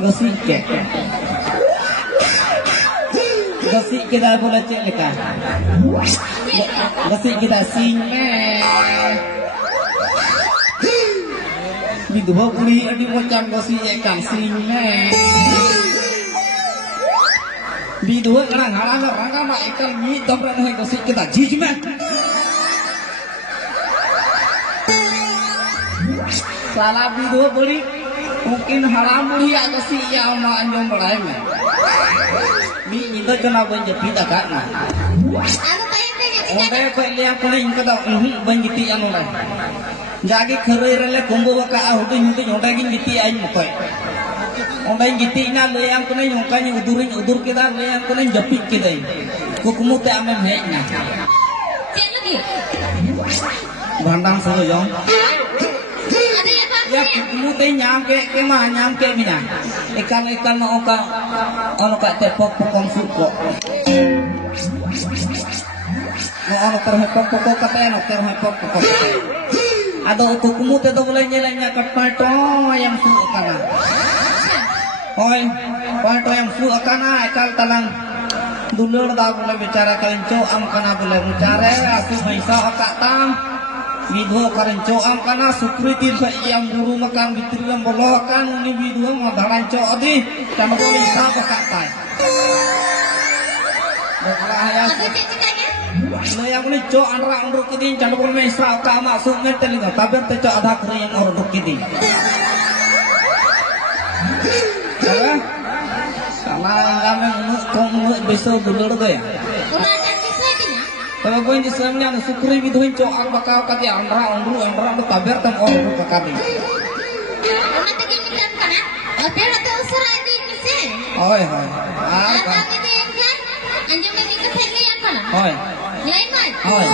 Gosip ke. Gosip kita boleh cek leka. Gosip kita singe. Di dua puli adi macam gosip ikan singe. Di dua orang halang mak ikan ni dobrak noi gosip kita jijman. Salah di dua puli mungkin haram mulia gosip yang mau anjung berai. Mi itu kena benjepit agak nah. Orang kau lihat kau ini kau tahu benjepit yang orang. Jadi kerja le kumbu baka ahu tu nyuti orang ini benjepit aja mukai. Orang ini benjepit na le yang kau ini nyukanya udur kita le yang kau ini jepit kita. Kau kumu te ame mehek na. Bandang solo jong. Ya kumu te nyam ke mah nyam ke mina. Ikan mau oka tepok pokong suko. Mau terhepok pokok katanya terhepok pokok. Ada untuk kumu te to boleh nyelanya katpato yang su kana. Oi, pato yang su kana ekal talang dulur da boleh bicara kalenco am kana boleh bicara asu maisa oka tam. Video karenco am kana sukriti yang guru makan bitri yang bolokan ini video mau dalanco adi sama boleh sa pakai. Bahaya. Lo yang boleh co andra andro kini jangan boleh mesra ka masuk ngetel ini tapi te co ada kru yang orang kini. Sama kami menuk besok dulu ya. Kalau kau ini sebenarnya sukri biduin coak bakal kati andra tu taber tem orang tu kati. Oi. Oi.